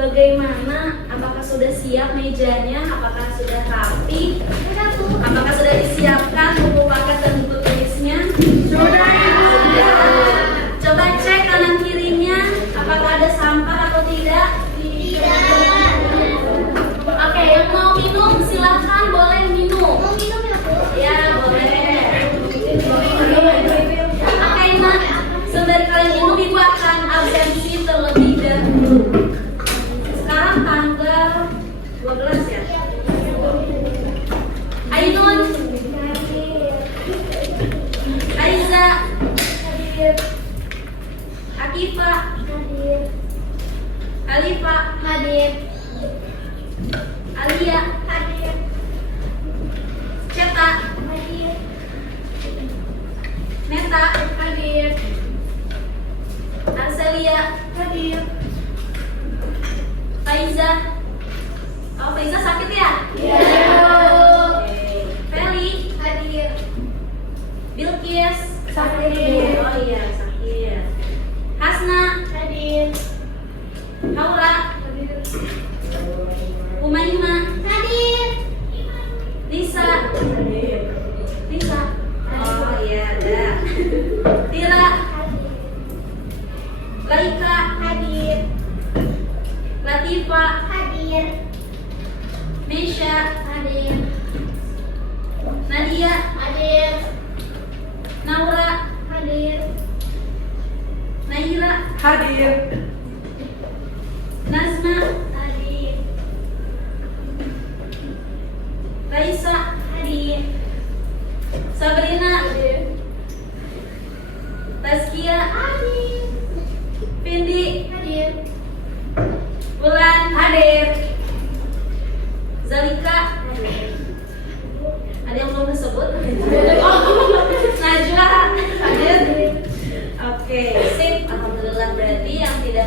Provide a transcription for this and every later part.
Bagaimana? Apakah sudah siap mejanya? Apakah sudah rapi? Apakah sudah disiapkan buku paket dan buku tulisnya? Sudah. Coba cek kanan kirinya, apakah ada sampah atau tidak? Tidak. Oke, yang mau minum silahkan boleh minum. Mau minum ya Bu? Ya boleh. Oke, nah sembari kalian minum, Ibu akan absensi terlebih dahulu. Tanggal 12 ya. Ainun, Aiza, hadir. Akifa, hadir. Alifa, hadir. Alia, hadir. Ceta, hadir. Neta, hadir. Arselia, hadir. Faiza. Oh, Faiza sakit ya? Iya. Okay. Feli hadir. Bilqis hadir. Oh iya, sakit. Hasna hadir. Haura hadir. Umaima hadir. Nisa hadir. Nisa. Oh iya, ada. Tira hadir. Laika hadir. Latifa hadir. Mesya hadir. Nadia hadir. Naura hadir. Naila hadir. Nazma hadir. Raisa hadir. Sabrina hadir. Tazkia hadir. Vindi hadir. Bulan hadir. Zalika hadir. Ada yang belum disebut? Najwa hadir. Oke, sip. Alhamdulillah, berarti yang tidak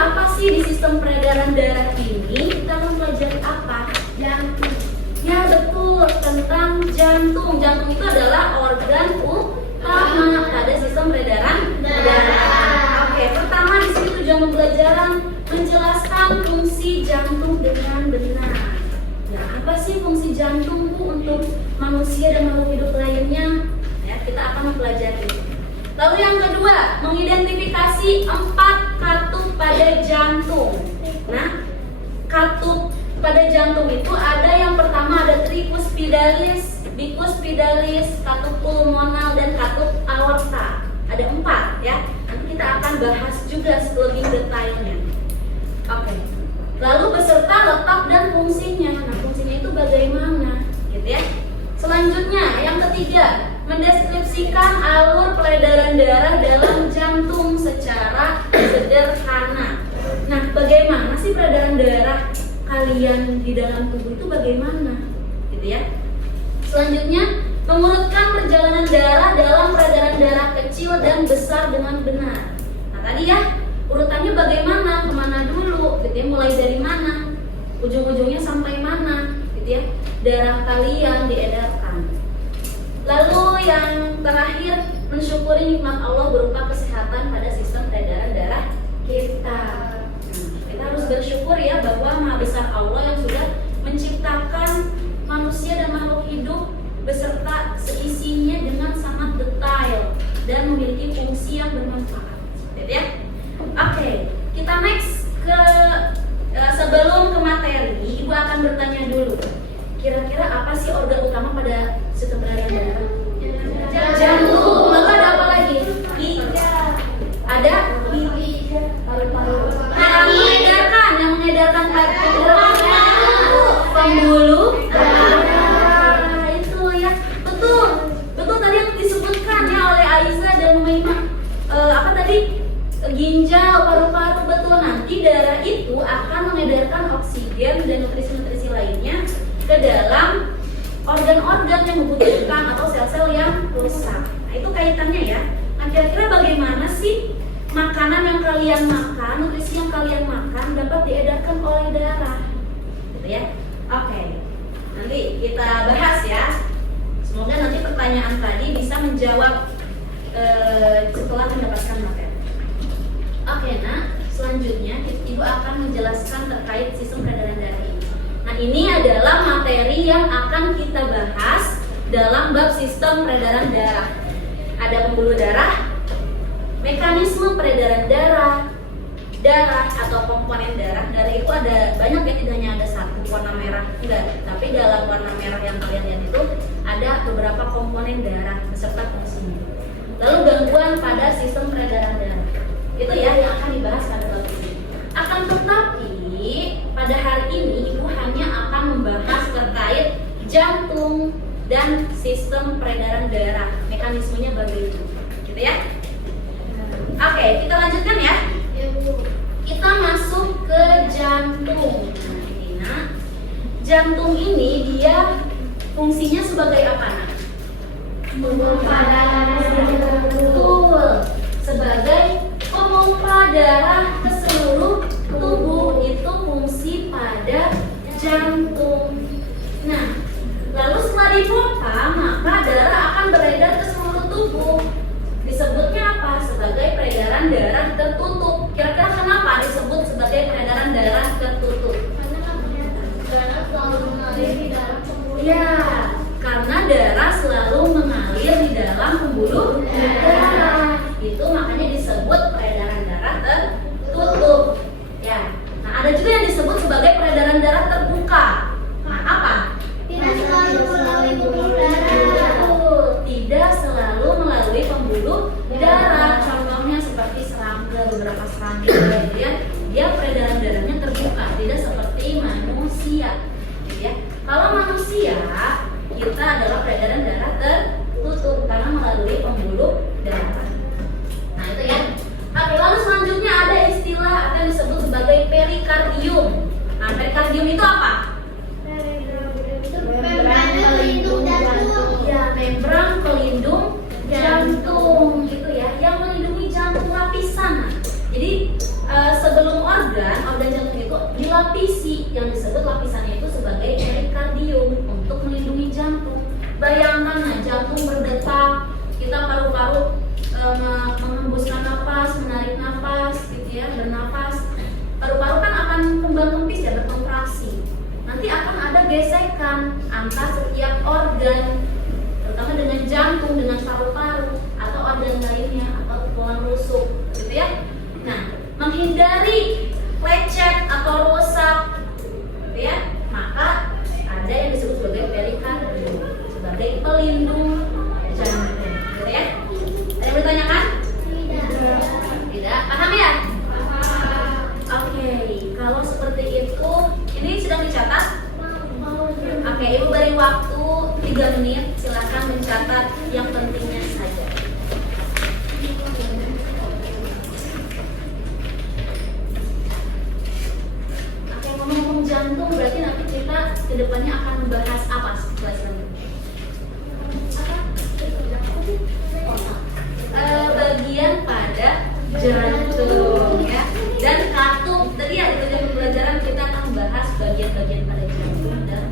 apa sih di sistem peredaran darah ini? Kita mempelajari apa? Jantung. Ya betul, tentang jantung. Jantung itu adalah organ utama pada sistem peredaran darah. Oke, pertama di sini tujuan pembelajaran menjelaskan fungsi jantung dengan benar. Ya, apa sih fungsi jantung Bu untuk manusia dan makhluk hidup lainnya? Ya, kita akan mempelajari. Lalu yang kedua, mengidentifikasi 4 katup pada jantung. Nah, katup pada jantung itu ada yang pertama ada tricuspidalis, bicuspidalis, katup pulmonal dan katup aorta. Ada 4 ya. Nanti kita akan bahas juga lebih detailnya. Oke. Lalu beserta letak dan fungsinya. Nah, fungsinya itu bagaimana? Gitu ya. Selanjutnya, yang ketiga, mendeskripsikan alur peredaran darah dalam jantung secara sederhana. Nah, bagaimana sih peredaran darah kalian di dalam tubuh itu bagaimana? Gitu ya. Selanjutnya, mengurutkan perjalanan darah dalam peredaran darah kecil dan besar dengan benar. Nah, tadi ya, urutannya bagaimana? Kemana dulu? Gitu ya, mulai dari mana? Ujung-ujungnya sampai mana? Gitu ya. Darah kalian diedarkan. Lalu yang terakhir, mensyukuri nikmat Allah berupa kesehatan pada sistem peredaran darah kita. Kita harus bersyukur ya bahwa Maha Besar Allah yang sudah menciptakan manusia dan makhluk hidup beserta seisinya dengan sangat detail dan memiliki fungsi yang bermanfaat. Gitu ya. Oke, kita next ke sebelum ke materi, Ibu akan bertanya dulu. Kira-kira apa sih organ utama pada sistem peredaran darah? Jantung. Lalu ada apa lagi? Ada paru-paru. Yang mengedarkan pembuluh darah. Itu ya, betul tadi yang disebutkan ya oleh Aisyah dan Umaymah. Apa tadi? Ginjal, paru-paru, betul. Nanti darah itu akan mengedarkan oksigen dan nutrisi-nutrisi lainnya ke dalam organ-organ yang membutuhkan atau sel-sel yang rusak. Nah, itu kaitannya ya. Nah, kira-kira bagaimana sih makanan yang kalian makan, nutrisi yang kalian makan dapat diedarkan oleh darah? Gitu ya. Oke. Nanti kita bahas ya. Semoga nanti pertanyaan tadi bisa menjawab setelah mendapatkan materi. Oke, nah, selanjutnya Ibu akan menjelaskan terkait sistem peredaran darah ini. Nah, ini adalah materi yang akan kita bahas dalam bab sistem peredaran darah. Ada pembuluh darah, mekanisme peredaran darah atau komponen darah. Darah itu ada banyak ya, tidak hanya ada satu warna merah, enggak. Tapi dalam warna merah yang kalian lihat itu ada beberapa komponen darah beserta fungsinya. Lalu gangguan pada sistem peredaran darah. Itu ya yang akan dibahas pada bab ini. Akan tetapi pada hari ini Ibu hanya akan membahas terkait jantung dan sistem peredaran darah, mekanismenya bagaimana, gitu ya. Oke, kita lanjutkan ya. Kita masuk ke jantung. Nah, jantung ini dia fungsinya sebagai apa, Nak? Memompa darah. Betul, sebagai pemompa darah ke seluruh tubuh. Itu fungsi pada jantung. Nah, lalu setelah dipompa, maka darah akan beredar ke seluruh tubuh. Disebutnya apa? Sebagai peredaran darah tertutup. Kira-kira kenapa disebut sebagai peredaran darah tertutup? Karena darah selalu mengalir di dalam pembuluh. Ya, karena darah selalu mengalir di dalam pembuluh gesekan antar setiap organ, terutama dengan jantung, dengan paru-paru atau organ lainnya atau tulang rusuk, gitu ya. Nah, menghindari lecet atau rusak, gitu ya, maka ada yang disebut sebagai perikardium, sebagai pelindung jantung, gitu ya. Ada yang bertanyakan? Tidak, paham ya? Oke, kalau seperti itu, ini sedang dicatat? Oke, Ibu beri waktu 3 menit, silakan mencatat yang pentingnya saja. Oke, ngomong-ngomong jantung, berarti nanti kita kedepannya akan membahas apa setelah ini? Bagian pada jantung ya, dan katup tadi ya di pembelajaran kita akan membahas bagian-bagian pada jantung dan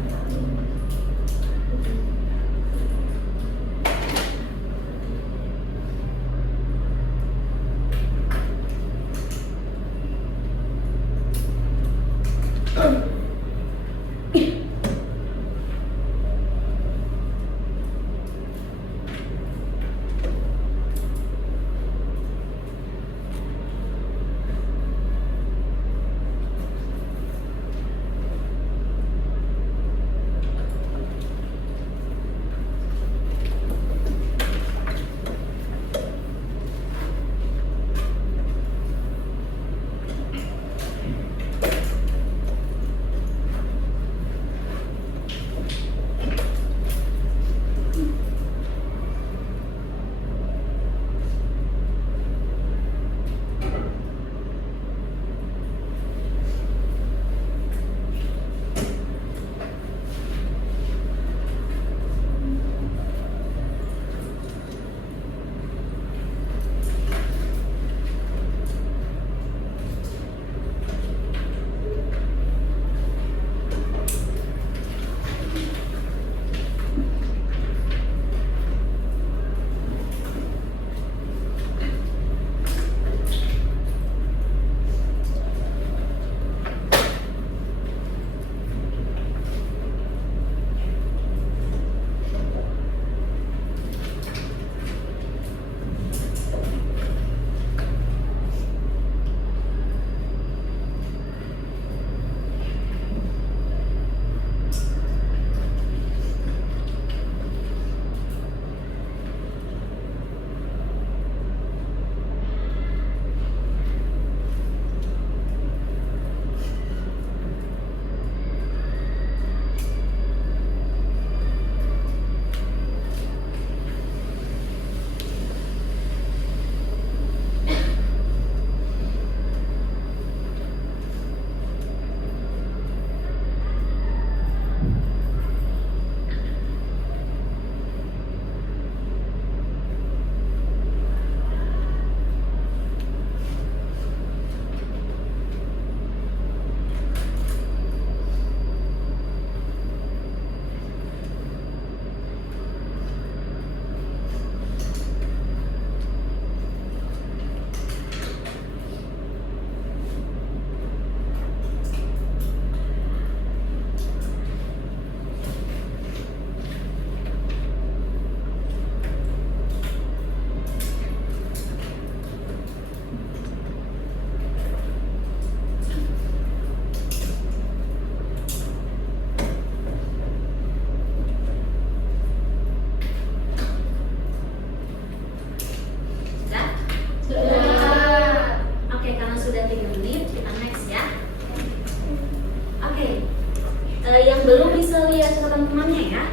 yang belum bisa lihat catatan temannya ya.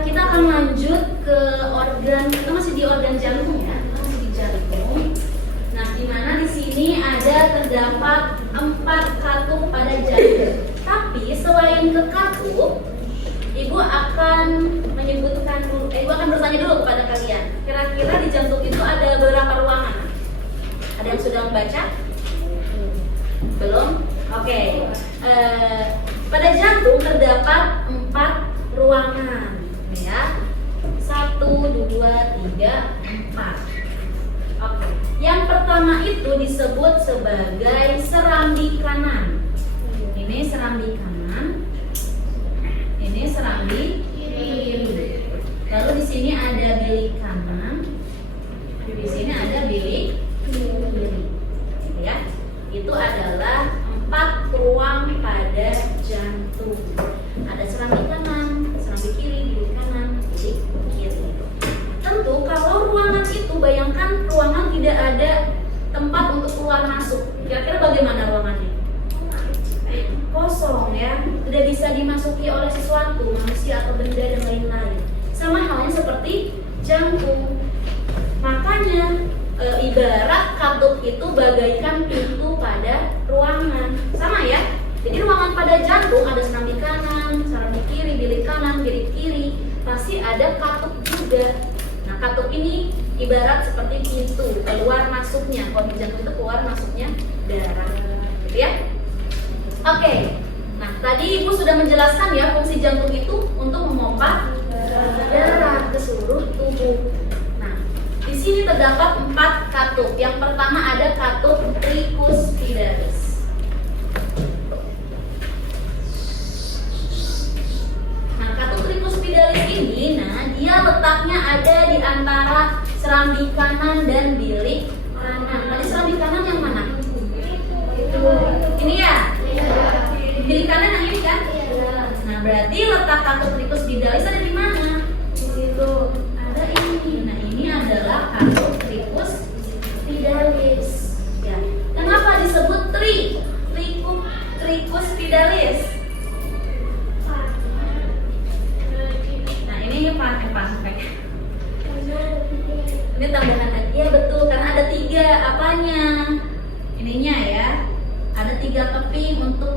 Kita akan lanjut ke organ, kita masih di organ jantung ya, kita masih di jantung. Nah, di mana di sini ada terdapat 4 katup pada jantung. Tapi selain ke katup, Ibu akan menyebutkan dulu, Ibu akan bertanya dulu kepada kalian. Kira-kira di jantung itu ada berapa ruangan? Ada yang sudah membaca? Belum? Oke. Pada jantung terdapat 4 ruangan, ya. 1, 2, 3, 4. Oke. Yang pertama itu disebut sebagai serambi kanan. Ini ini serambi kanan, ini serambi kiri. Lalu di sini ada bilik kanan, di sini ada bilik kiri. Ya, itu adalah 4 ruang pada jantung. Ada serambi kanan, serambi kiri, bilik kanan, bilik kiri. Tentu kalau ruangan itu, bayangkan ruangan tidak ada tempat untuk keluar masuk. Kira-kira bagaimana ruangannya? Kosong ya, tidak bisa dimasuki oleh sesuatu, manusia atau benda dan lain-lain. Sama halnya seperti jantung. Makanya ibarat katup itu bagaikan pintu pada ruangan. Sama ya. Jadi ruangan pada jantung ada serambi kanan, serambi kiri, bilik kanan, bilik kiri, pasti ada katup juga. Nah, katup ini ibarat seperti pintu keluar masuknya. Kalau di jantung itu keluar masuknya darah, gitu ya. Oke. Nah, tadi Ibu sudah menjelaskan ya fungsi jantung itu untuk memompa darah ke seluruh tubuh. Nah, di sini terdapat 4 katup. Yang pertama ada katup tricuspidalis. Nah, katup tricuspidalis ini, dia letaknya ada di antara serambi kanan dan bilik kanan. Tadi serambi kanan yang mana? Ini ya? Bilik kanan yang ini kan? Nah, berarti letak katup tricuspidalis ada di mana? Di situ. Ada ini. Nah, ini adalah katup tricuspidalis. Ya. Kenapa disebut tricuspidalis? Nah, ini pakai. Ini tambahan lagi. Ya betul, karena ada 3 apanya? Ininya ya. Ada 3 keping untuk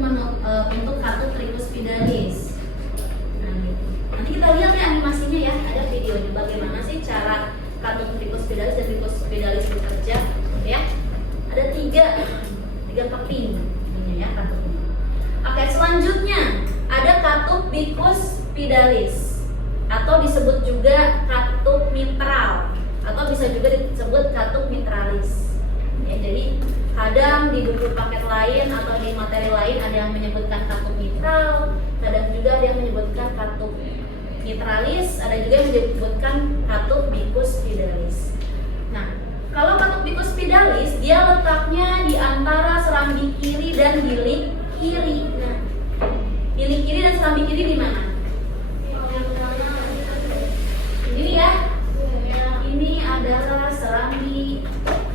katup tricuspidalis. Nah, gitu. Nanti kita lihat ya animasinya ya. Ada videonya bagaimana sih cara katup tricuspidalis dan tricuspidalis bekerja, ya. Ada 3 keping ini ya katupnya. Oke, selanjutnya ada katup bicuspidalis atau disebut juga katup mitral atau bisa juga disebut katup mitralis. Ya, jadi kadang di buku paket lain atau di materi lain ada yang menyebutkan katup mitral, kadang juga ada yang menyebutkan katup mitralis, ada juga yang menyebutkan katup bicuspidalis. Nah, kalau katup bicuspidalis dia letaknya di antara serambi kiri dan bilik kiri. Nah, bilik kiri dan serambi kiri di mana? Ini ya. Ini adalah serambi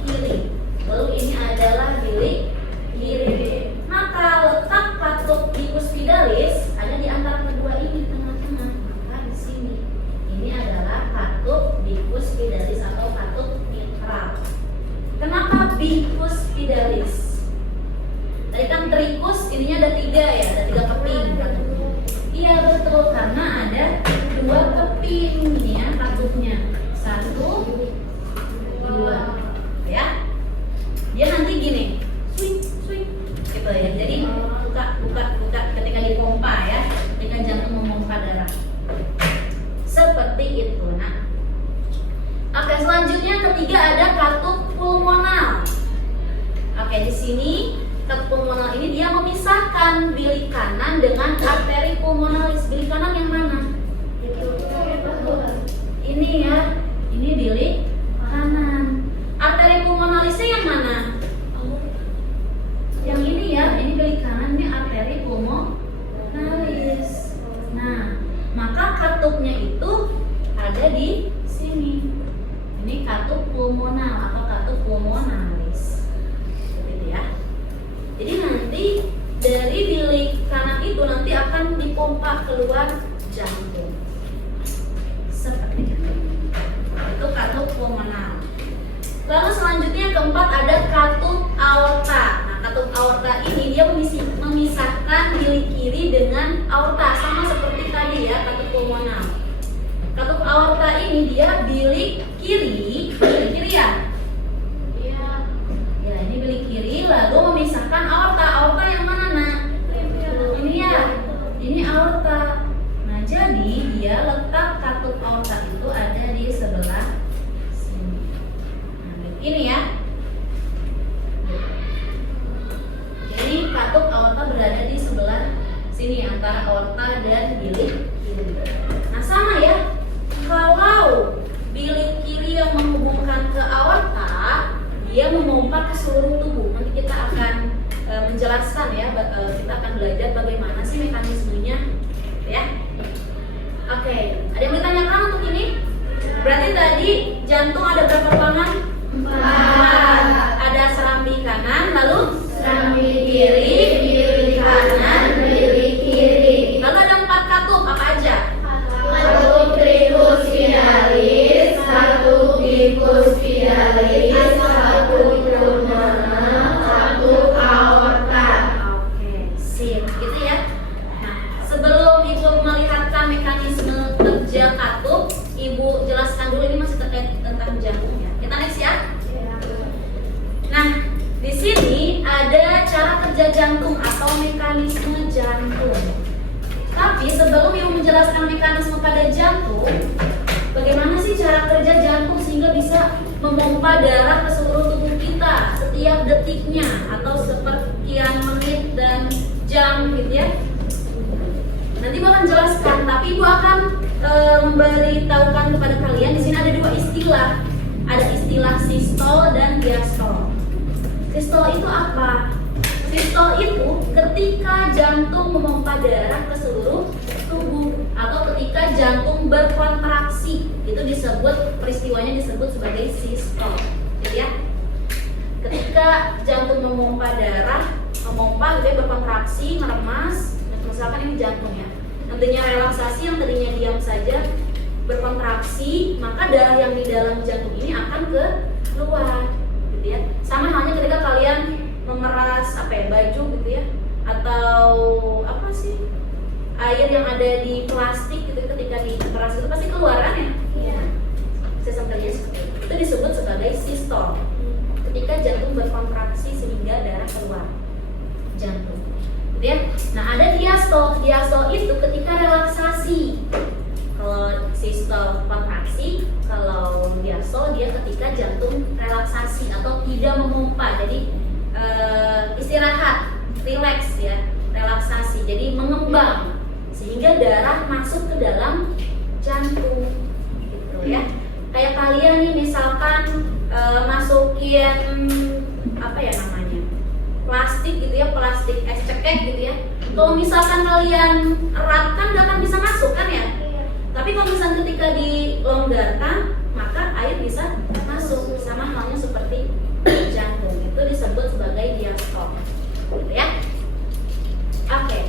kiri. Lalu ini adalah bilik kiri. Maka letak katup bicuspidalis ada di antara kedua ini, tengah-tengah. Maka di sini ini adalah katup bicuspidalis atau katup mitral. Kenapa bicuspidalis? Tadi kan tricus, ininya ada 3 ya, ada 3 keping katupnya. Iya betul, karena ada 2 keping ini ya katupnya. 1, 2, ya. Dia nanti gini, swing, gitu ya. Jadi buka ketika dipompa ya, ketika jantung memompa darah. Seperti itu. Nah, oke, selanjutnya ketiga ada katup pulmonal. Oke, di sini katup pulmonal ini dia memisahkan bilik kanan dengan arteri pulmonalis. Bilik kanan yang mana? Ini ya, ini bilik kanan. Arteri pulmonalisnya yang mana? Yang ini ya, ini bilik kanan, ini arteri pulmonalis. Nah, maka katupnya itu ada di sini. Ini katup pulmonal atau katup pulmonalis. Seperti itu ya. Jadi nanti dari bilik kanan itu nanti akan dipompa keluar jantung. Seperti itu. Itu katup pulmonal. Lalu selanjutnya keempat ada katup aorta. Nah, katup aorta ini dia memisahkan bilik kiri dengan aorta, sama seperti tadi ya katup pulmonal. Katup aorta ini dia bilik kiri ya? Iya. Ya, ini bilik kiri lalu memisahkan aorta. Aorta yang mana, Nak? Ini ya. Ini aorta. Nah, jadi dia letak katup aorta itu ada di sebelah sini. Nah, ini ya. Jadi katup aorta berada di sebelah jantung ada berapa ruangan? 4. Ada serambi kanan, lalu Serambi kiri, kiri kanan, kiri kiri. lalu ada 4 katup apa aja? Satu tricus spinalis, satu bicus spinalis, satu pulmoner, satu aorta. Oke, sip, gitu ya. Nah, sebelum Ibu melihatkan mekanisme kerja katup, Ibu jelaskan dulu ini masih terkait tentang jantung ya. Kita next ya. Nah, di sini ada cara kerja jantung atau mekanisme jantung. Tapi sebelum Ibu menjelaskan mekanisme pada jantung, bagaimana sih cara kerja jantung sehingga bisa memompa darah ke seluruh tubuh kita setiap detiknya atau seperkian menit dan jam gitu ya. Nanti Ibu akan jelaskan, tapi Ibu akan memberitahukan kepada kalian di sini ada 2 istilah. Ada istilah sistol dan diastol. Sistol itu apa? Sistol itu ketika jantung memompa darah ke seluruh tubuh atau ketika jantung berkontraksi, itu disebut, peristiwanya disebut sebagai sistol, gitu ya. Ketika jantung memompa darah, dia berkontraksi, meremas, misalkan ini jantung ya, nantinya relaksasi, yang tadinya diam saja berkontraksi, maka darah yang di dalam jantung ini akan keluar, gitu ya. Sama halnya ketika kalian memeras baju gitu ya, atau apa sih, air yang ada di plastik gitu, ketika diperas itu pasti keluar kan ya? Iya. Sistem kerja seperti itu disebut sebagai sistol. Ketika jantung berkontraksi sehingga darah keluar jantung, gitu ya. Nah, ada diastol. Diastol itu ketika relaksasi. Kalau sistol kontraksi, kalau diastol dia ketika jantung relaksasi atau tidak memompa. Jadi istirahat, relax ya, relaksasi. Jadi mengembang sehingga darah masuk ke dalam jantung, gitu ya. Kayak kalian nih misalkan masukin apa ya namanya, plastik gitu ya, plastik es cekek gitu ya. Kalau misalkan kalian eratkan nggak akan bisa masuk kan ya. Tapi kalau misalkan ketika dilonggarkan maka air bisa masuk. Sama halnya seperti jantung, itu disebut sebagai diastol, gitu ya. Oke,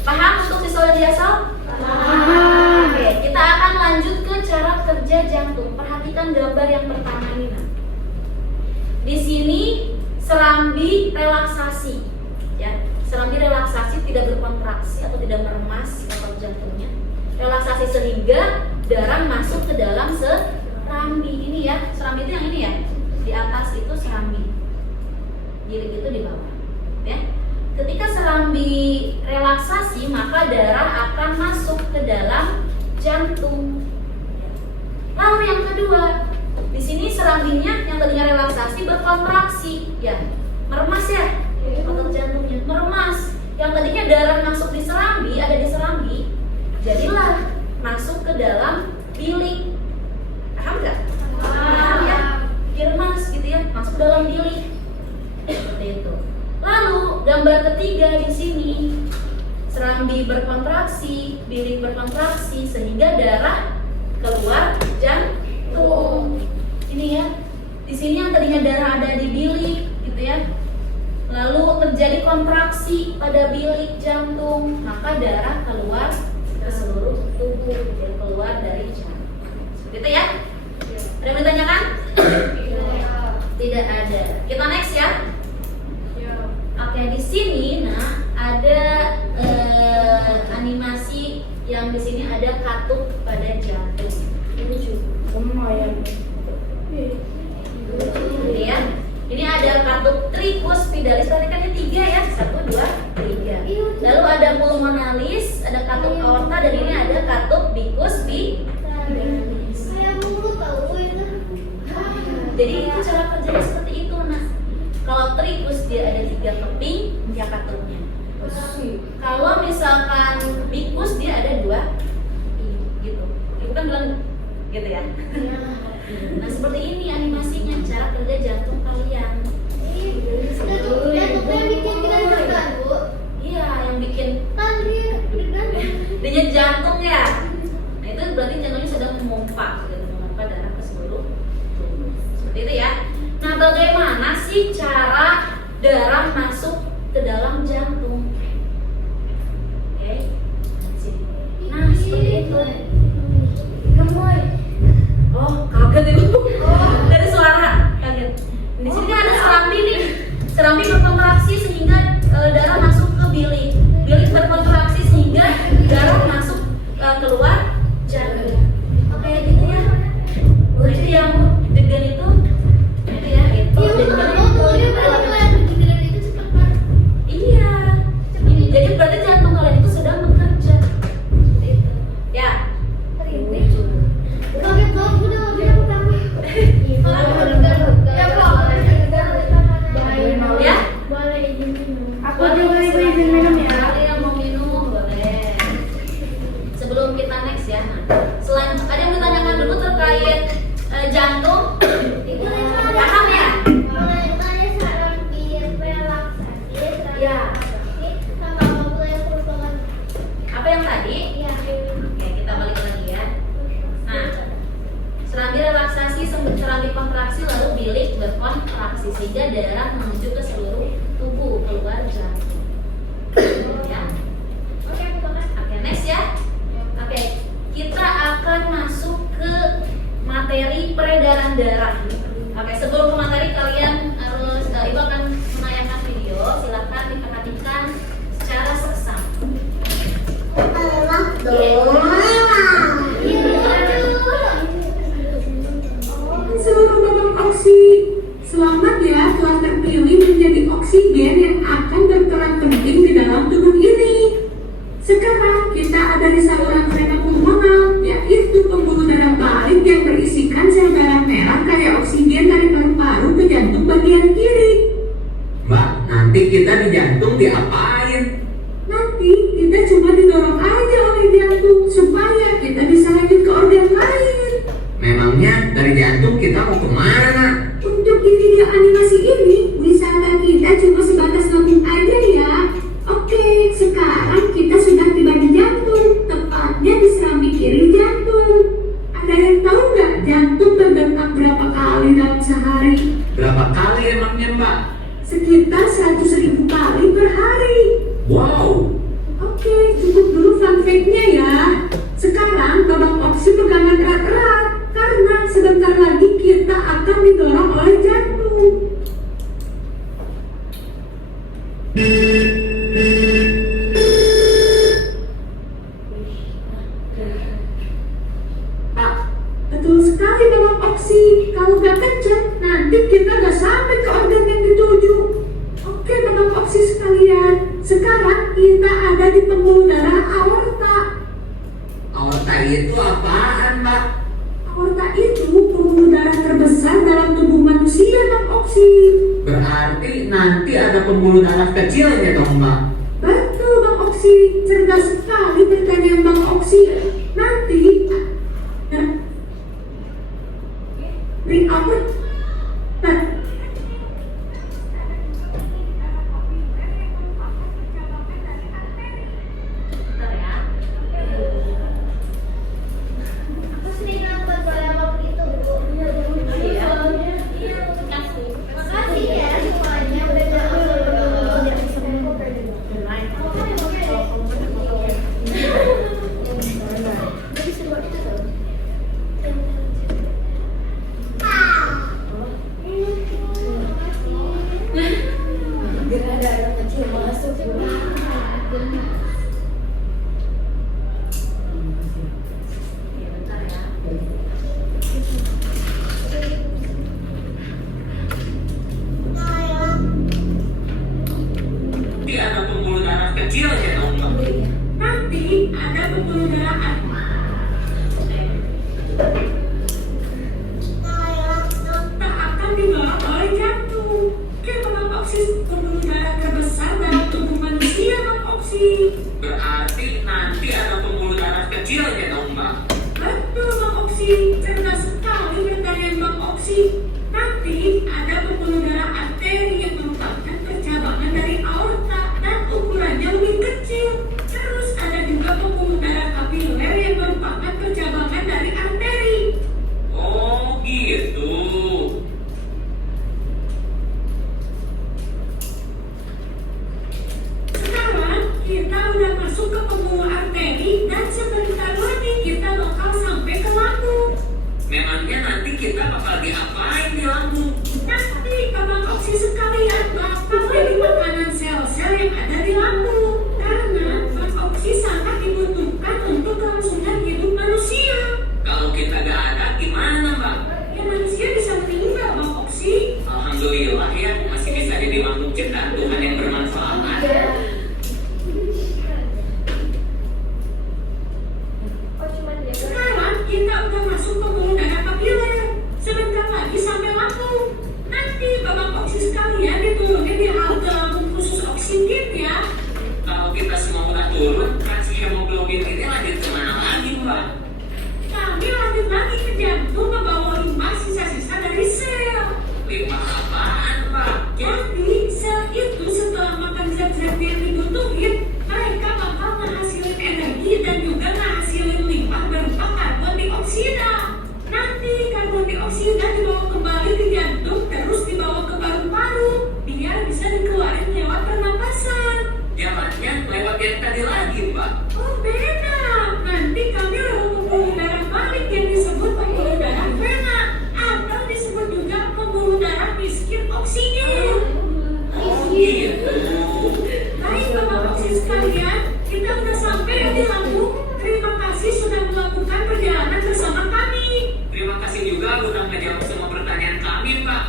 paham untuk sistol dan diastol? Paham. Oke, kita akan lanjut ke cara kerja jantung. Perhatikan gambar yang pertama ini. Nah, di sini serambi relaksasi, ya. Serambi relaksasi, tidak berkontraksi atau tidak meremas otot jantungnya. Relaksasi sehingga darah masuk ke dalam serambi ini ya. Serambi itu yang ini ya. Di atas itu serambi, jirik itu di bawah, ya. Ketika serambi relaksasi, maka darah akan masuk ke dalam jantung. Lalu yang kedua, di sini serambinya yang tadinya relaksasi berkontraksi, ya, meremas ya, otot jantungnya meremas. Yang tadinya darah masuk di serambi, ada di serambi, jadilah masuk ke dalam bilik. Paham nggak? Paham ya? Diremas gitu ya, masuk dalam bilik. Seperti itu. Lalu gambar ketiga di sini, serambi berkontraksi, bilik berkontraksi sehingga darah keluar jantung. Ini ya. Di sini yang tadinya darah ada di bilik gitu ya. Lalu terjadi kontraksi pada bilik jantung, maka darah keluar ke seluruh tubuh, jadi keluar dari jantung. Seperti itu ya. Ada yang ditanyakan? Tidak ada. Kita next ya. Oke, di sini nah ada animasi yang di sini ada katup pada jantung. Ini ya. Ini ada katup tricus spinalis. Perhatikan ini 3 ya. 1, 2, 3. Lalu ada pulmonalis, ada katup aorta, dan ini ada katup bicus spinalis. Jadi itu cara kerjanya seperti itu. Nah, kalau tricus dia ada 3 keping, dia katupnya. Kalau misalkan bicus dia ada 2 gitu. Ibu kan bilang gitu ya. Nah, seperti ini animasinya cara kerja jantung kalian. Iya, yang bikin denyut jantung ya. Nah, itu berarti jantungnya sedang memompa, gitu, memompa darah ke seluruh ngasih cara darah masuk ke dalam jantung. Oke. Nah, seperti itu. Gemoy. Oh, kaget ibu. Dari suara kaget. Di sini kan ada serambi nih. Serambi berkontraksi sehingga darah masuk ke bilik. Bilik berkontraksi sehingga darah masuk keluar jantung. Oke, gitu ya. Jadi yang deg-degan itu ya itu. Iya. Jadi berarti jantung kalian itu sedang bekerja. Gitu. Ya. Ya? Aku juga izin minum ya. Ada yang mau minum boleh. Sebelum kita next ya. Selain ada yang ditanyakan dulu terkait jantung. Paham ya? Ya. Apa yang tadi? Oke, kita balik lagi ya. Nah, serambi relaksasi, serambi kontraksi, lalu bilik berkontraksi sehingga darah menuju ke seluruh tubuh keluar jantung. Ya. Oke, next ya. Oke, kita akan masuk ke materi peredaran darah. Oke, sebelum ke materi kalian harus ibu akan menayangkan video. Silakan diperhatikan secara seksama. Seluruh babak oksi, selamat ya telah terpilih menjadi oksigen yang akan berperan penting di dalam tubuh ini. Sekarang kita ada di saluran vena pulmonal, yaitu pembuluh darah balik yang berisikan sel darah merah kayak oksigen dari paru-paru ke jantung bagian kiri. Mbak, nanti kita di jantung diapain? Nanti kita cuma didorong aja oleh jantung supaya kita bisa lanjut ke organ lain. Memangnya dari jantung kita mau kemana? Untuk di video animasi ini, wisata kita cuma sebatas lambung aja ya. Oke, sekarang kita sudah tiba di jantung, tepatnya di serambi kiri jantung. Ada yang tahu nggak jantung berdetak berapa kali dalam sehari? Berapa kali emangnya Mbak? Sekitar 100.000 kali per hari. Wow, Oke, cukup dulu fun fact-nya ya. Sekarang babak oksi pegangan erat-erat karena sebentar lagi kita akan didorong oleh jantung. Betul sekali babak oksi. Kalau nggak kenceng, nanti kita nggak sampai ke organ yang dituju. Oke babak oksi sekalian. Sekarang kita ada di pembuluh darah aorta. aorta itu apaan Mbak? Aorta itu pembuluh darah terbesar dalam tubuh manusia, Bang Oksi. Berarti nanti ada pembuluh darah kecilnya dong Mbak? Betul Bang Oksi, cerdas sekali pertanyaan Bang Oksi. Nanti beri apa? Bentar ya. Makasih ya semuanya udah Iya, bentar ya. Nanti ada pembuluh darah kecilnya dong Mbak? Nanti ada pembuluh darah tak akan didorong oleh jantung. Oke Bang Oksi, pembuluh darah terbesar dalam tubuh manusia, Bang Oksi. Berarti nanti ada pembuluh darah kecilnya dong Mbak? Betul Bang Oksi, cerdas sekali pertanyaan Bang Oksi. Nanti ada pembuluh darah arteri yang merupakan percabangan dari aorta dan ukurannya lebih kecil. Terus ada juga pembuluh darah kapiler yang merupakan percabangan dari arteri. Oh gitu. kita bakal diapain di lambung? Nanti Bapak Oksi sekalian bakal jadi makanan sel-sel yang ada di lambung. Karena Bapak Oksi sangat dibutuhkan untuk kelangsungan hidup manusia. Kalau kita gak ada gimana, Mbak? Ya manusia bisa meninggal Bapak Oksi. Alhamdulillah ya, masih bisa jadi lambung ciptaan Tuhan yang bermanfaat. Sekarang kita udah masuk pembuluh darah kapiler. Sebentar lagi sampai lambung. Nanti Bapak Oksi sekalian diturunin di halte lambung khusus oksigen ya. Kalau kita semua udah turun, transisi hemoglobin ini lanjut kemana lagi, Mbak? Kami lanjut lagi ke jantung membawa limbah sisa-sisa dari sel. Limbah apaan, Mbak? Jadi sel itu setelah makan zat-zat yang dibutuhin, mereka bakal menghasilkan energi dan juga menghasilkan limbah berupa karbon dioksida. Nanti karbon dioksida dibawa kembali ke jantung terus dibawa ke paru-paru biar bisa dikeluarin lewat pernapasan. Jalannya lewat yang tadi lagi, Mbak. Oh beda, nanti kami lewat pembuluh darah balik yang disebut pembuluh darah vena atau disebut juga pembuluh darah miskin oksigen. Oh gitu. Baik Bapak Oksi sekalian, kita udah sampai di lambung. Terima kasih sudah melakukan perjalanan bersama kami. Terima kasih juga udah ngejawab semua pertanyaan kami, Pak.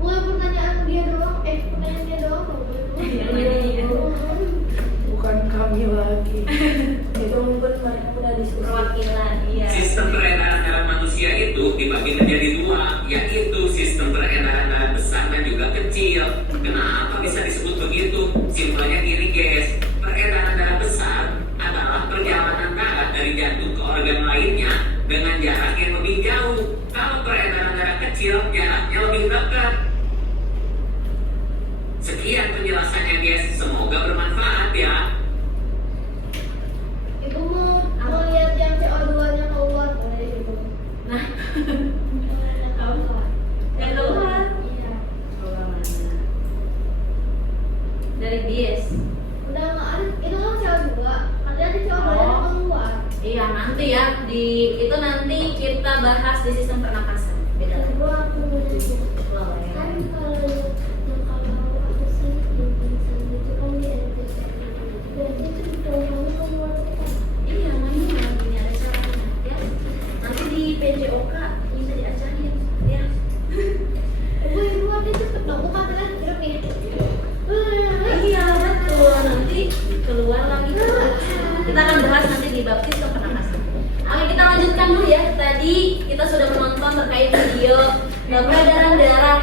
Bukan pertanyaan dia doang, pertanyaan dia doang kok. Bukan kami lagi. Itu mungkin mereka udah diskusi. Perwakilan, iya. Sistem peredaran darah manusia itu dibagi menjadi dua, yaitu sistem peredaran darah besar dan juga kecil. Kenapa bisa disebut begitu? Simpelnya gini, guys. Peredaran darah besar adalah perjalanan darah dari jantung ke organ lainnya dengan jarak yang lebih jauh. Kalau peredaran darah kecil, jaraknya lebih dekat. Sekian penjelasannya, guys. Semoga bermanfaat ya. Ibu mau lihat yang CO2-nya keluar boleh ibu. Nah, Yang keluar. yang keluar Iya. keluar mana? Dari bias. Udah nggak ada, itu kan CO2. Ada CO2 yang keluar. Iya, nanti ya itu nanti kita bahas di sistem pernapasan. Beda lagi. Gua aku Boleh. kan kalau yang kalau aku sih yang pingsan itu kan dia ada berarti itu di dalam keluar kita. Iya, mainnya ini ada caranya ya. Nanti di PJOK bisa diajarin ya. Ibu ada cepet dong, bukan kan gerem ya. Iya, betul. Nanti keluar lagi. Kita akan bahas nanti di bab sistem pernapasan. Oke, kita lanjutkan dulu ya. Tadi kita sudah menonton terkait video peredaran darah.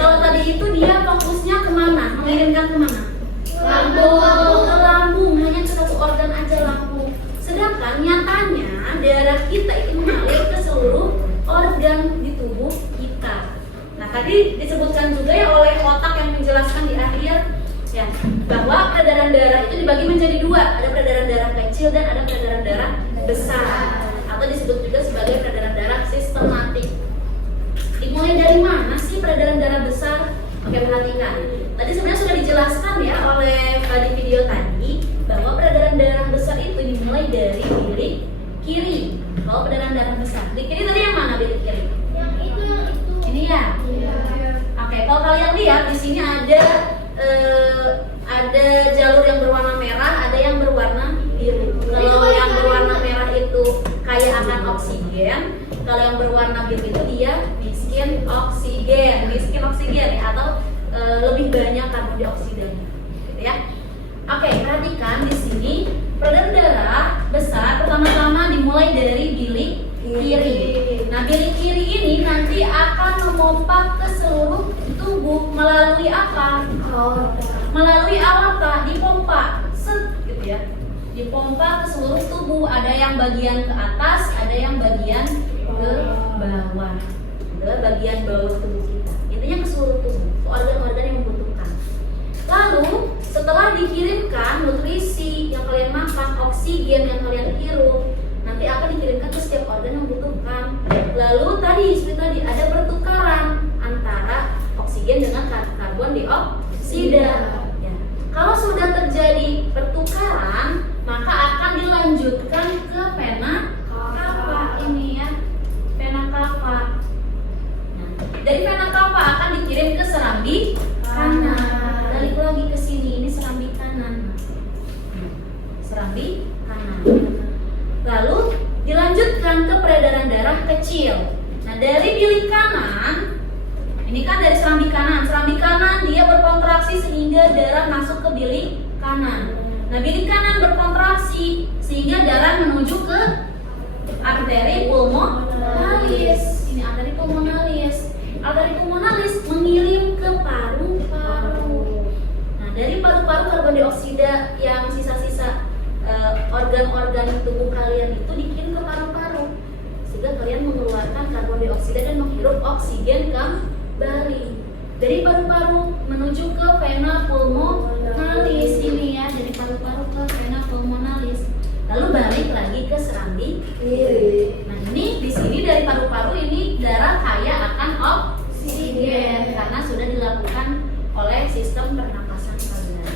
Kalau tadi itu dia fokusnya kemana? Mengirimkan kemana? Lambung. Ke lambung, hanya ke satu organ aja lambung. Sedangkan nyatanya darah kita itu mengalir ke seluruh organ di tubuh kita. Nah, tadi disebutkan juga ya oleh otak yang menjelaskan di akhir ya, bahwa peredaran darah itu dibagi menjadi dua. Ada peredaran darah kecil dan ada peredaran darah besar, atau disebut juga sebagai peredaran darah sistematik. Dimulai dari mana sih peredaran darah besar? Oke, perhatikan. Tadi sebenarnya sudah dijelaskan ya oleh di video tadi bahwa peredaran darah besar itu dimulai dari bilik kiri. Kalau peredaran darah besar, bilik kiri tadi yang mana bilik kiri? Yang itu. Ini ya. Iya. Oke, kalau kalian lihat di sini ada jalur yang berwarna merah, ada yang berwarna biru. Kalau yang berwarna merah itu kaya akan oksigen, kalau yang berwarna biru itu dia miskin oksigen ya, atau lebih banyak karbon dioksidannya, gitu ya. Oke, perhatikan di sini peredaran darah besar pertama-tama dimulai dari bilik kiri. Nah, bilik kiri ini nanti akan memompa ke seluruh tubuh melalui apa? Melalui aorta, dipompa, gitu ya. Dipompa ke seluruh tubuh. Ada yang bagian ke atas, ada yang bagian ke bawah. Adalah bagian bawah tubuh kita. Intinya ke seluruh tubuh, ke organ-organ yang membutuhkan. Lalu setelah dikirimkan nutrisi yang kalian makan, oksigen yang kalian hirup, nanti akan dikirimkan ke setiap organ yang membutuhkan. Lalu seperti tadi ada pertukaran antara oksigen dengan karbon dioksida. Ya. Kalau sudah terjadi pertukaran, maka akan dilanjutkan ke vena cava ini ya, vena cava. dari vena cava akan dikirim ke serambi kanan. Balik lagi ke sini, ini serambi kanan. Serambi kanan. Lalu dilanjutkan ke peredaran darah kecil. Nah, dari bilik kanan, ini kan dari serambi kanan. Serambi kanan dia berkontraksi sehingga darah masuk ke bilik kanan. Nah, bilik kanan berkontraksi sehingga darah menuju ke arteri pulmonalis. Ini arteri pulmonalis. Arteri pulmonalis mengirim ke paru-paru. Nah, dari paru-paru karbon dioksida yang sisa-sisa organ-organ tubuh kalian itu dikirim ke paru-paru sehingga kalian mengeluarkan karbon dioksida dan menghirup oksigen kembali. Dari paru-paru menuju ke vena pulmonalis ini ya, dari paru-paru ke vena pulmonalis. Lalu balik lagi ke serambi kiri. Nah, ini di sini dari paru-paru ini darah kaya akan oksigen karena sudah dilakukan oleh sistem pernapasan kalian.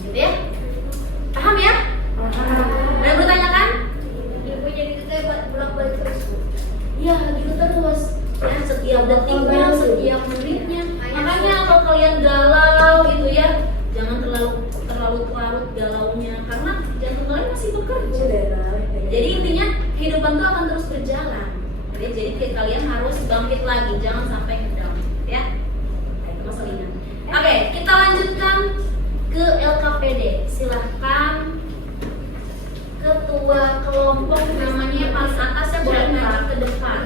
Gitu ya? Paham ya? Ada yang bertanya kan? Ibu jadi kita bolak-balik terus. Iya, gitu terus. Ya, setiap detiknya, setiap menitnya. Makanya kalau kalian galau gitu ya, jangan terlalu larut galaunya karena jantung kalian masih bekerja. Jadi intinya kehidupan itu akan terus berjalan. Jadi kalian harus bangkit lagi, jangan sampai ngedown, ya. Itu masalahnya. Oke, kita lanjutkan ke LKPD. Silahkan ketua kelompok namanya paling atasnya boleh maju ke depan.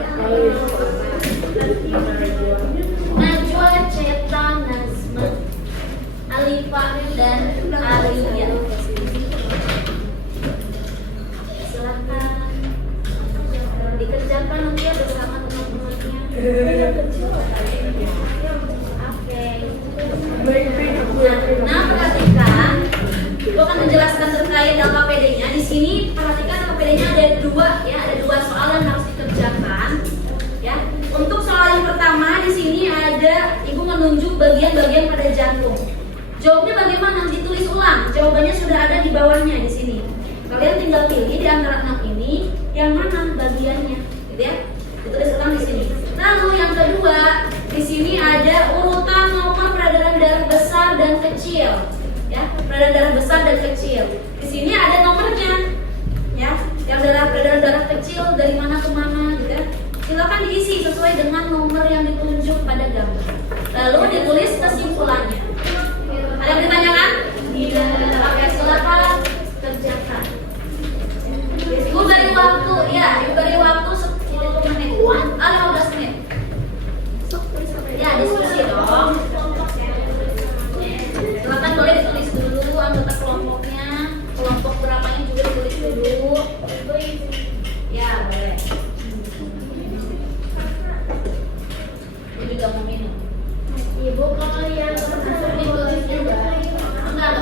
Najwa, Ceta, Nazma, Alifa, dan Alia. Silahkan dikerjakan nanti ya bersama teman-temannya. Oke. Nah, perhatikan. Gue akan menjelaskan terkait LKPD-nya. Di sini perhatikan LKPD-nya ada dua soal yang harus dikerjakan. Ya. Untuk soal yang pertama di sini ada ibu menunjuk bagian-bagian pada jantung. Jawabnya bagaimana? Ditulis ulang. Jawabannya sudah ada di bawahnya di sini. Kalian tinggal pilih di antara 6 ini yang mana bagiannya, gitu ya. Ditulis ulang di sini. Lalu yang kedua, di sini ada urutan nomor peredaran darah besar dan kecil. Ya, peredaran darah besar dan kecil. Di sini ada nomornya. Ya, yang peredaran darah kecil dari mana ke mana gitu ya. Silakan diisi sesuai dengan nomor yang ditunjuk pada gambar. Lalu ditulis kesimpulannya. Ada yang ditanyakan? Tidak. Oke, silakan kerjakan. Ibu beri waktu, ya, ibu beri waktu 10 menit. 15 menit. Ya, diskusi dong. Silakan boleh ditulis dulu anggota kelompoknya, kelompok berapanya juga ditulis dulu. Ya, boleh. Ibu juga mau minum. Ibu kalau yang termasuk ditulis juga. Enggak.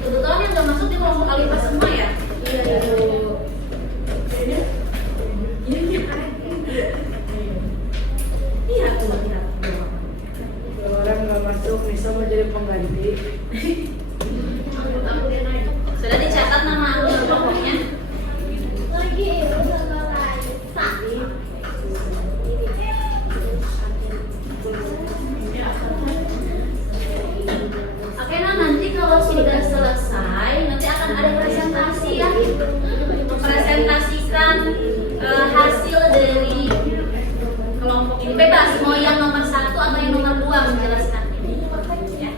Kebetulan yang nggak masuk di kelompok Alifa semua ya? Iya. Iya tuh, lihat. Kalau orang nggak masuk, bisa mau jadi pengganti. Sudah dicatat nama anggota kelompoknya? Lagi ibu sama Raisa. Oke, nah nanti kalau sudah selesai, nanti akan ada presentasi ya, mempresentasikan hasil dari kelompok ini. Bebas mau yang nomor 1 atau yang nomor 2 menjelaskan ini. Ya.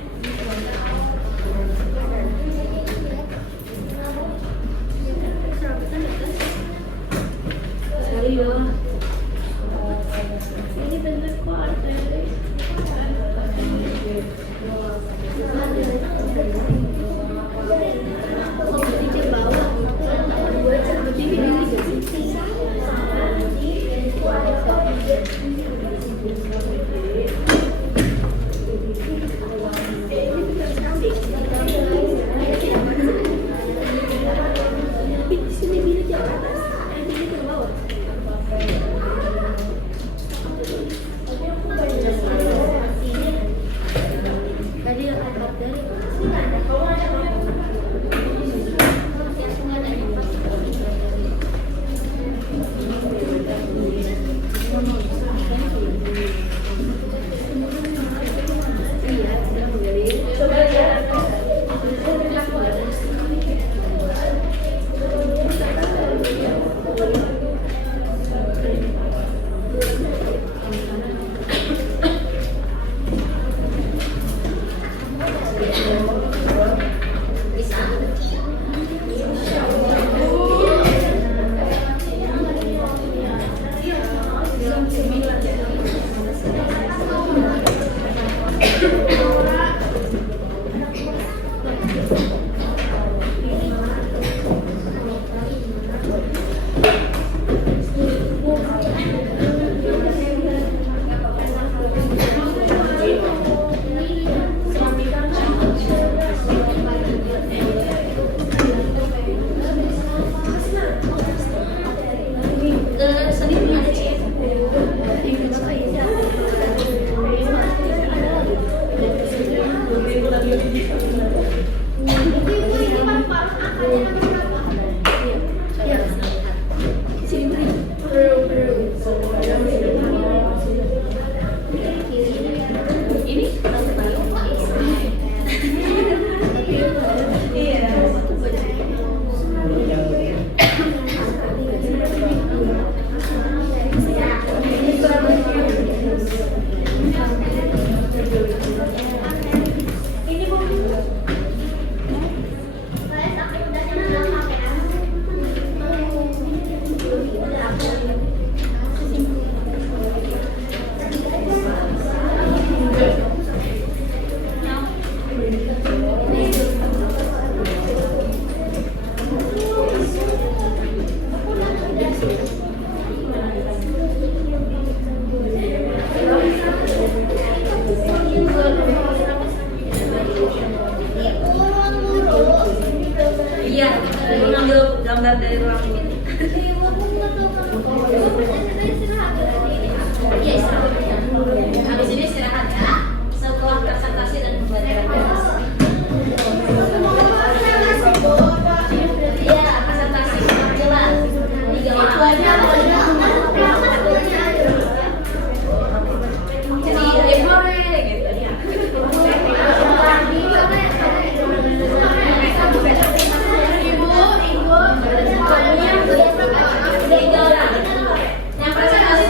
Iya, Ibu ngambil gambar dari ruang ini. Iya, istirahat. Habis ini istirahat ya. Setelah presentasi dan pembelajaran kelas. Iya, presentasi jelas. 3 orang. Jadi, boleh gitu. Yang presentasi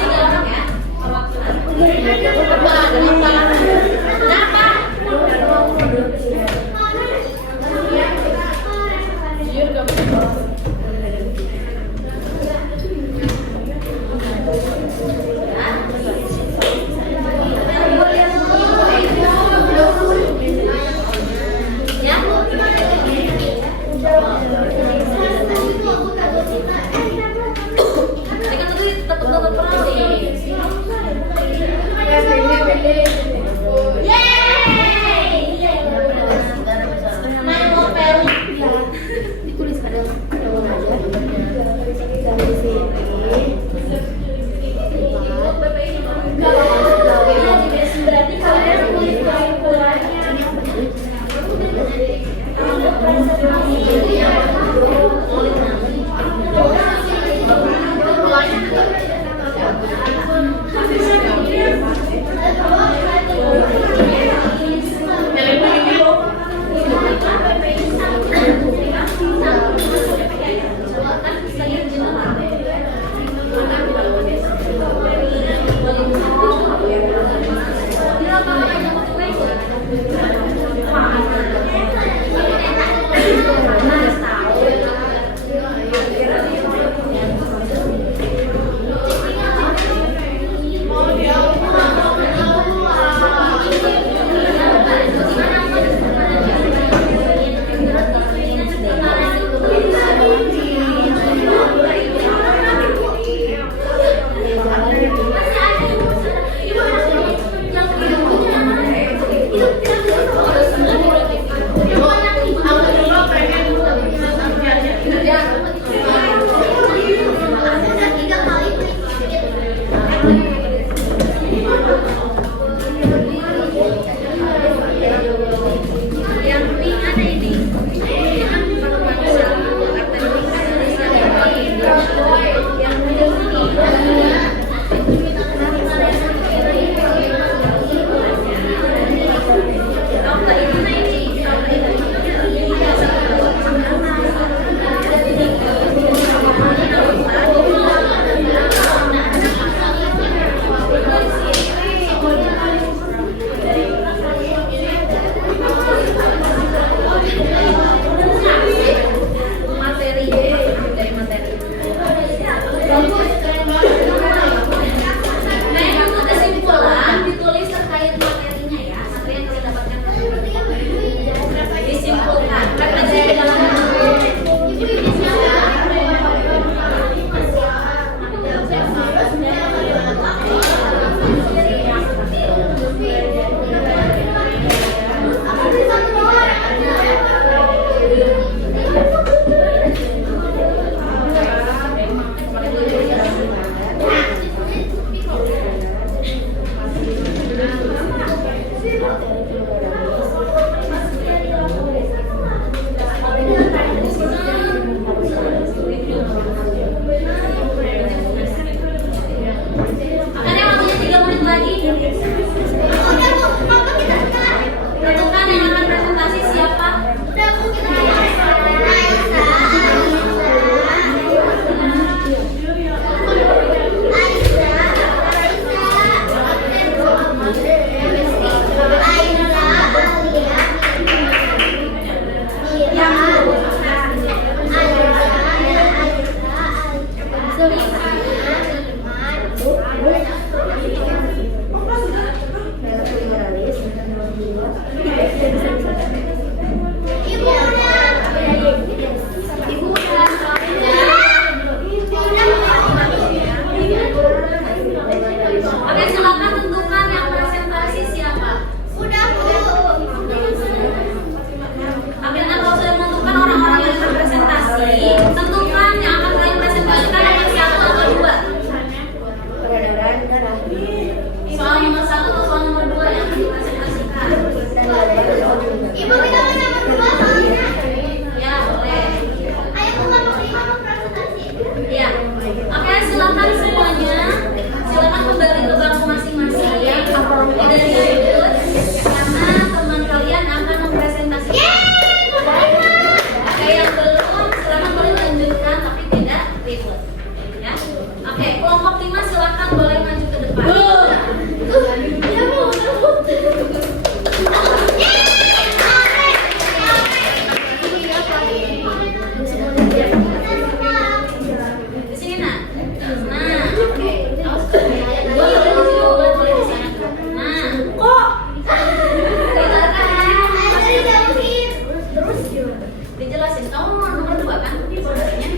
nomor 2 kan? Saudaranya.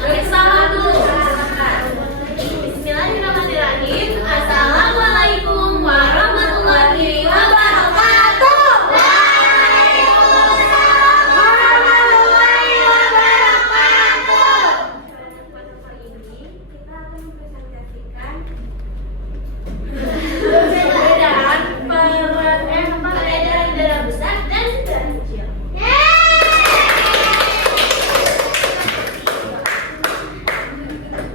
Ada salah tuh. Bismillahirrahmanirrahim. Assalamualaikum warahmatullahi wabarakatuh. Peredaran darah besar dan darah kecil.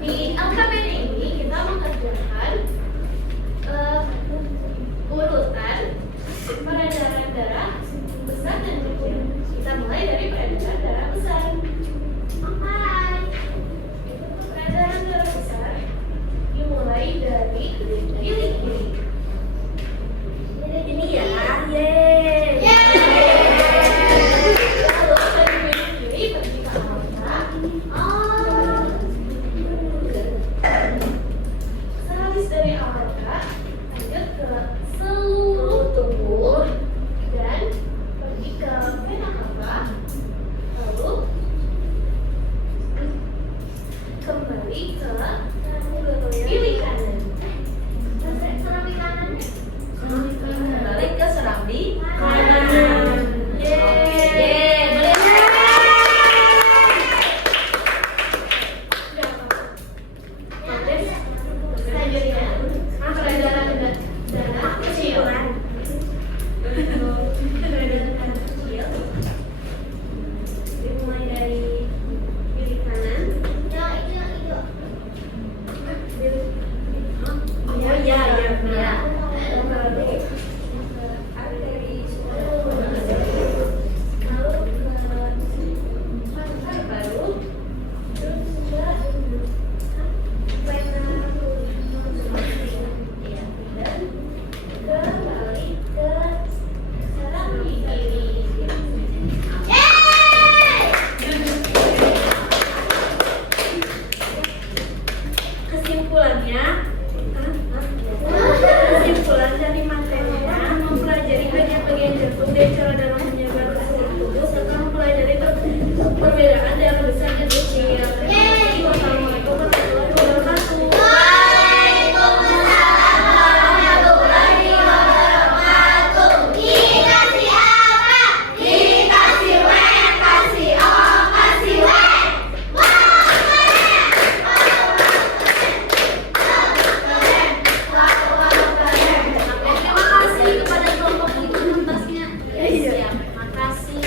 Di alfabet ini kita mengerjakan urutan peredaran darah besar dan kecil. Kita mulai dari peredaran darah besar. Peredaran darah besar dimulai dari bilik kiri. Ini ya, yeay. Lalu dari bilik kiri pergi ke aorta. Sehabis dari aorta, lanjut ke seluruh tubuh dan pergi ke vena cava. Lalu kembali ke bilik kanan. Balik ke serambi kanan. Yeay. Boleh. Selanjutnya, peredaran darah kecil. Peredaran darah kecil dimulai dari bilik kanan. Oh iya. Arteri baru, terus juga vena dan kembali ke serambi kiri. Kesimpulan dari materinya mempelajari bagian-bagian jantung dan cara dalam menyebar ke seluruh tubuh serta mempelajari perbedaan darah besar dan kecil. Wassalamualaikum warahmatullahi wabarakatuh. Terima kasih kepada kelompok itu atasnya. Siap. Terima kasih.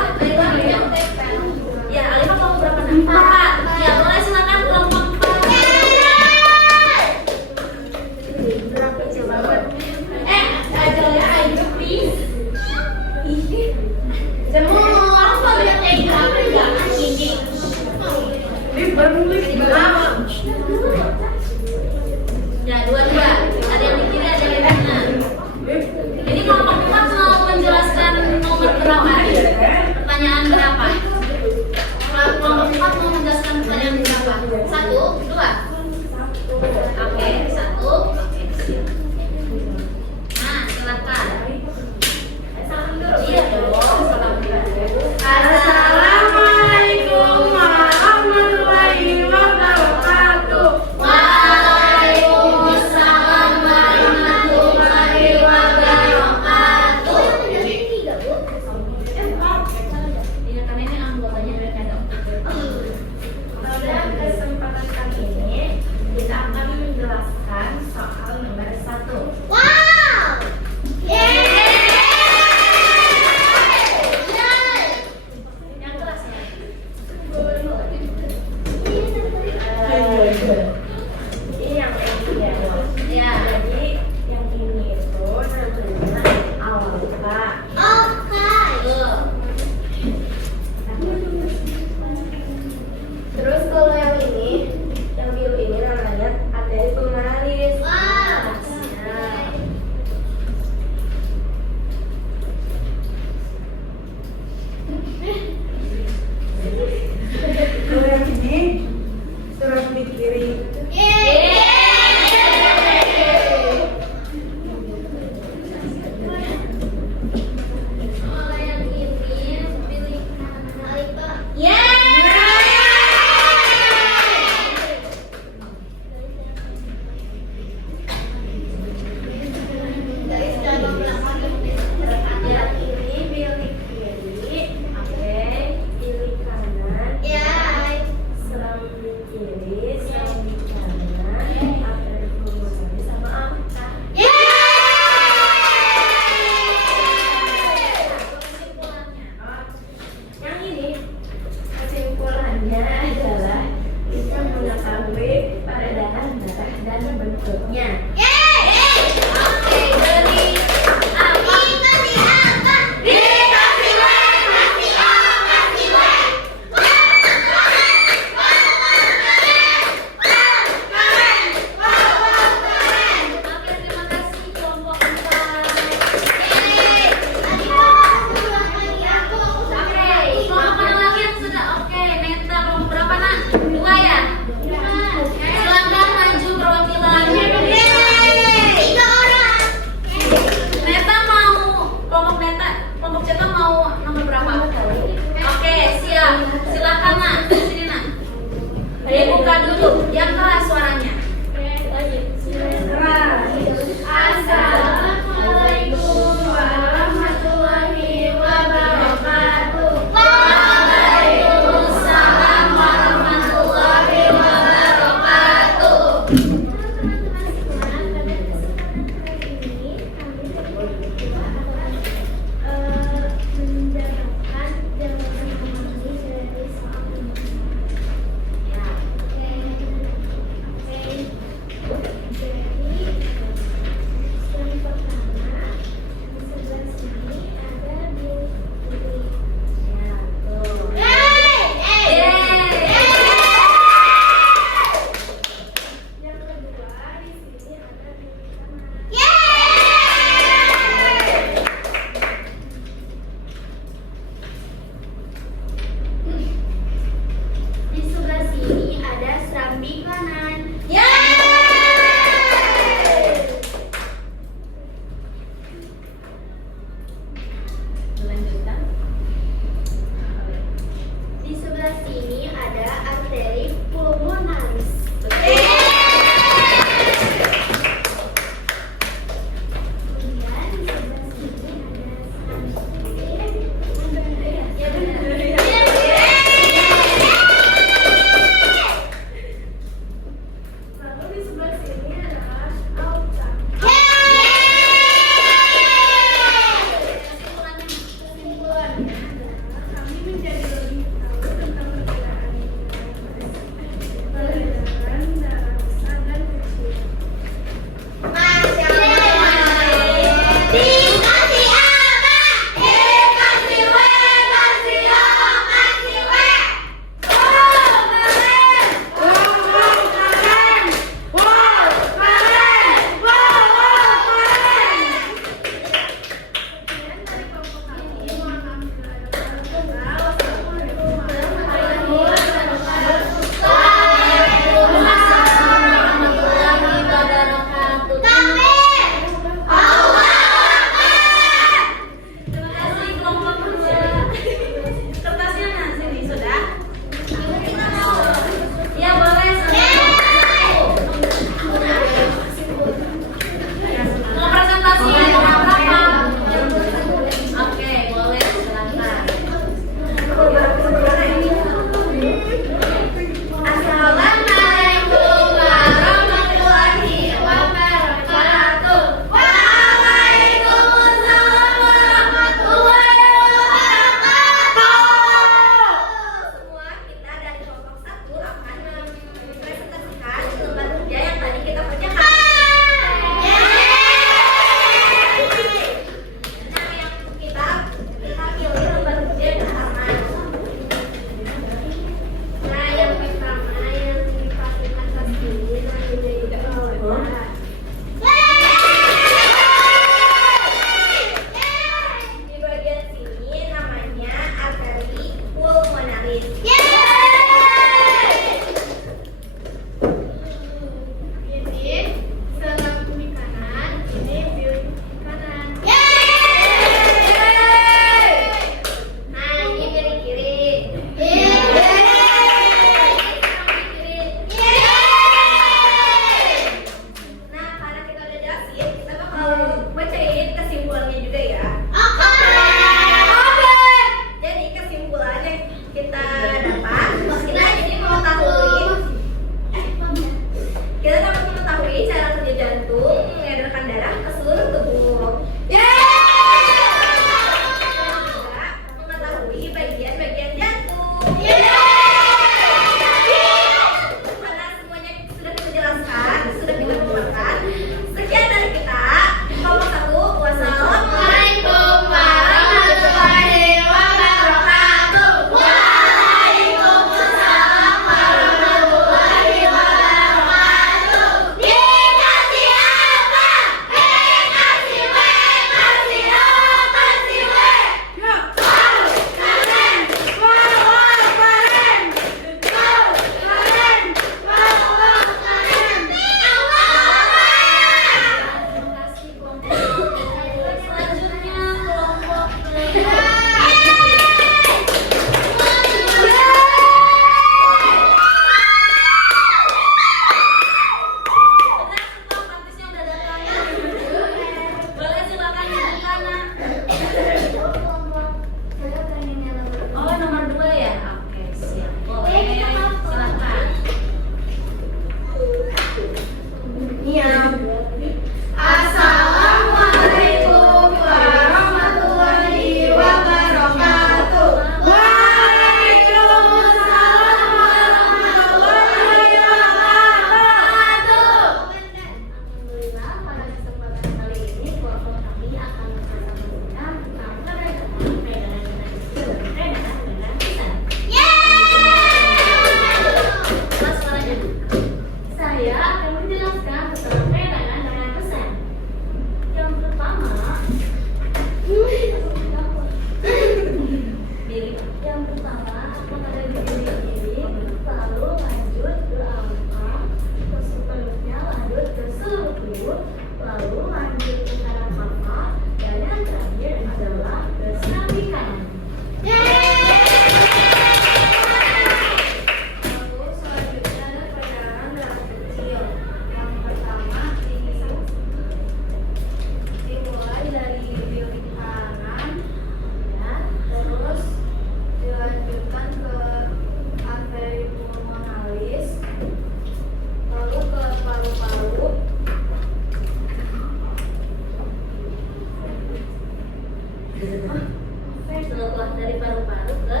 Setelah dari paru-paru ke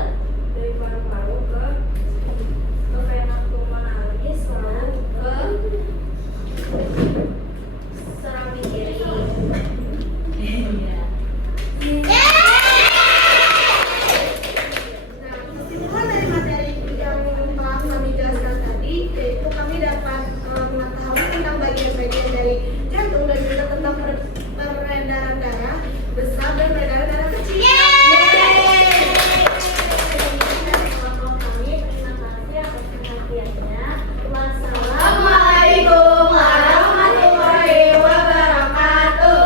paru-paru ke vena pulmonalis, lalu ke serami kiri. Nah, kesimpulan dari materi yang telah kami jelaskan tadi, yaitu kami dapat mengetahui tentang bagian-bagian dari jantung dan juga tentang peredaran darah besar dan peredaran darah kecil. Dari kelompok kami, terima kasih atas perhatiannya. Wassalamualaikum warahmatullahi wabarakatuh.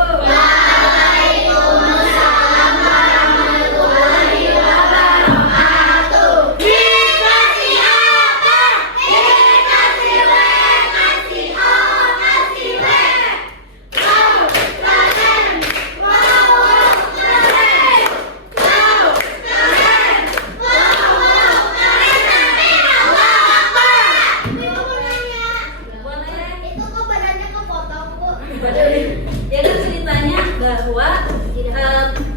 Boleh. Itu kok badannya kepotong, Bu? Ya kan ceritanya bahwa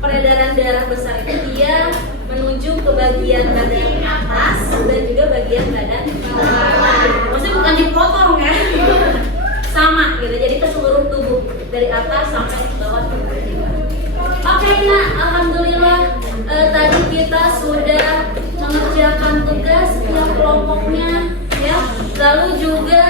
peredaran darah besar itu dia menuju ke bagian badan atas dan juga bagian badan bawah. Maksudnya bukan dipotong ya, sama gitu. Jadi ke seluruh tubuh dari atas sampai ke bawah. Oke, nah, alhamdulillah tadi kita sudah mengerjakan tugas setiap kelompoknya, ya. Lalu juga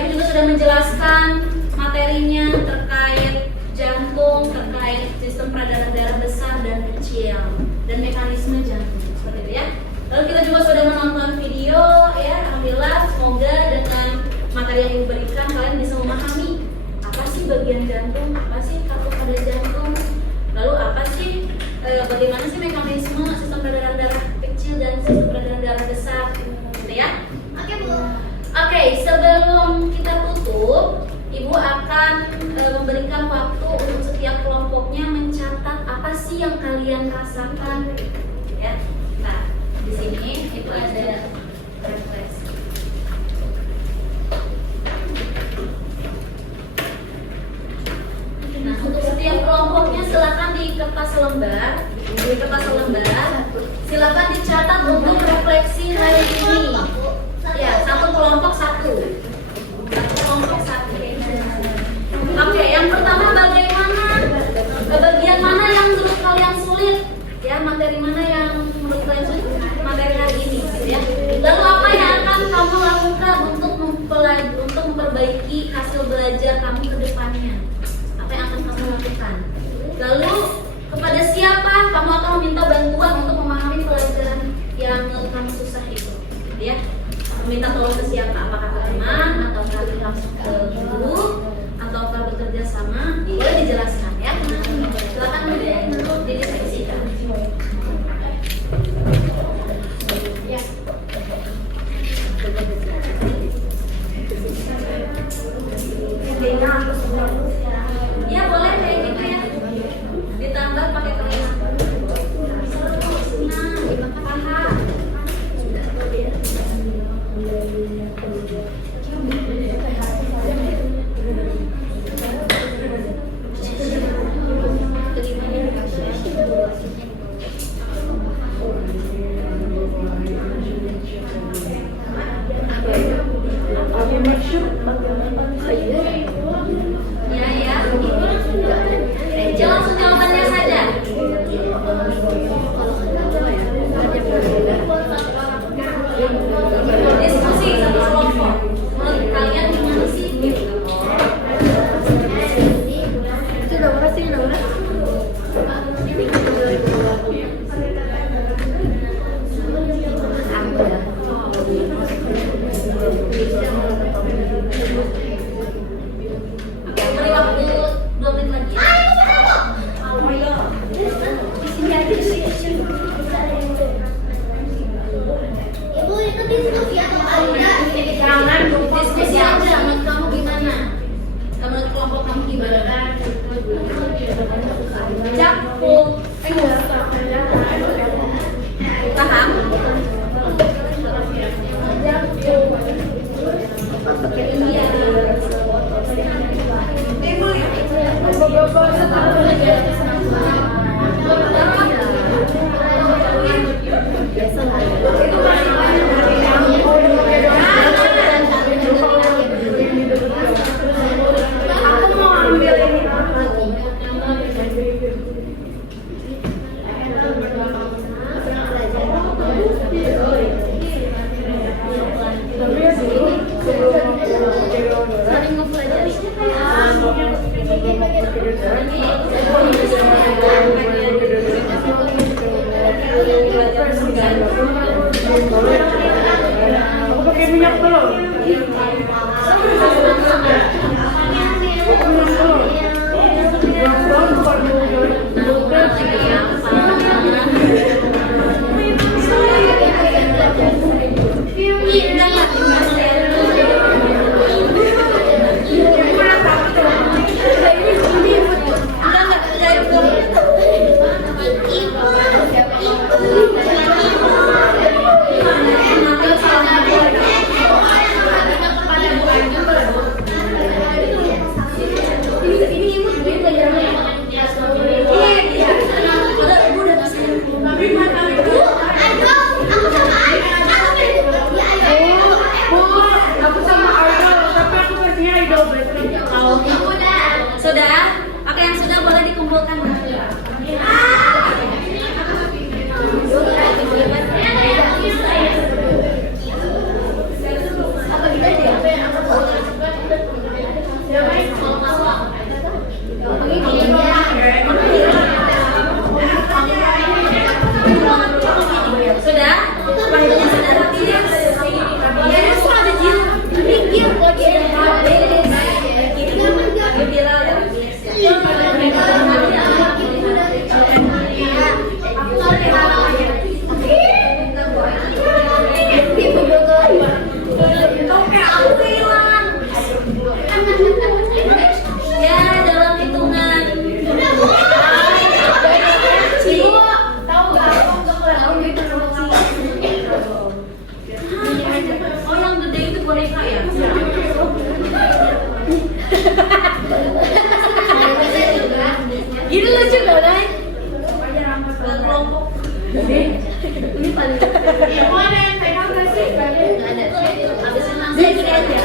ibu juga sudah menjelaskan materinya terkait jantung, terkait sistem peredaran darah besar dan kecil dan mekanisme jantung seperti itu ya. Lalu kita juga sudah menonton video ya, alhamdulillah. Semoga dengan materi yang diberikan kalian bisa memahami apa sih bagian jantung, apa sih katup pada jantung, lalu apa sih bagaimana sih mekanisme sistem peredaran darah kecil dan sistem peredaran darah besar, gitu ya. Oke, Bu. Oke, sebelum kita tutup, Ibu akan memberikan waktu untuk setiap kelompoknya mencatat apa sih yang kalian rasakan, ya. Nah, di sini itu ada refleksi. Nah, untuk setiap kelompoknya silakan di kertas lembar, silakan dicatat untuk refleksi hari ini. Ya, satu kelompok satu. Oke, yang pertama bagian mana yang menurut kalian sulit? Ya, materi mana yang menurut kalian sulit? Materi hari ini, gitu ya. Lalu apa yang akan kamu lakukan untuk memperbaiki hasil belajar kamu ke depannya? Apa yang akan kamu lakukan? Lalu kepada siapa kamu akan meminta bantuan untuk memahami pelajaran yang menurut kamu susah itu? Gitu ya. Minta tolong ke siapa? Apakah ke teman atau langsung ke guru ataukah bekerja sama? Boleh dijelaskan ya. Silakan didiskusikan. Ya. Ya boleh kayak gitu ya. Ditambah pakai kelas. Nah, paham. Gini lucu gak, Nay? Kelompok. Ini paling Mana yang pegang nggak sih? Nggak ada. Habisin langsung gini aja.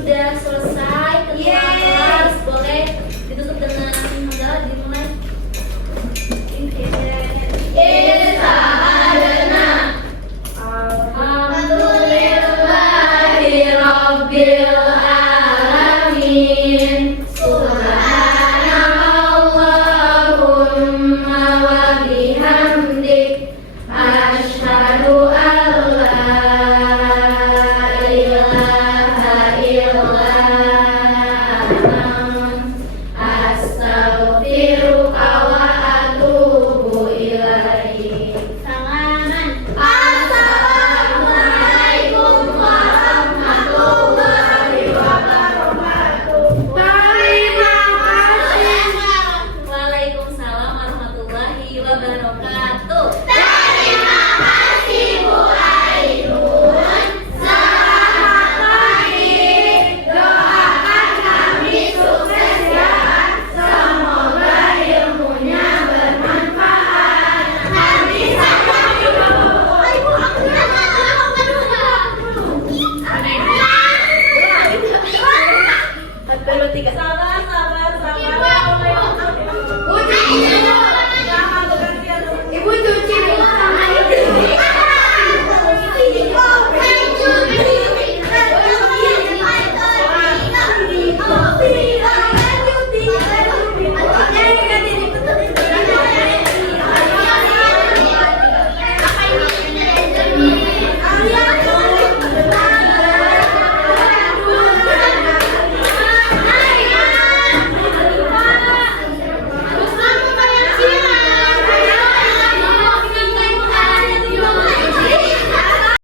sudah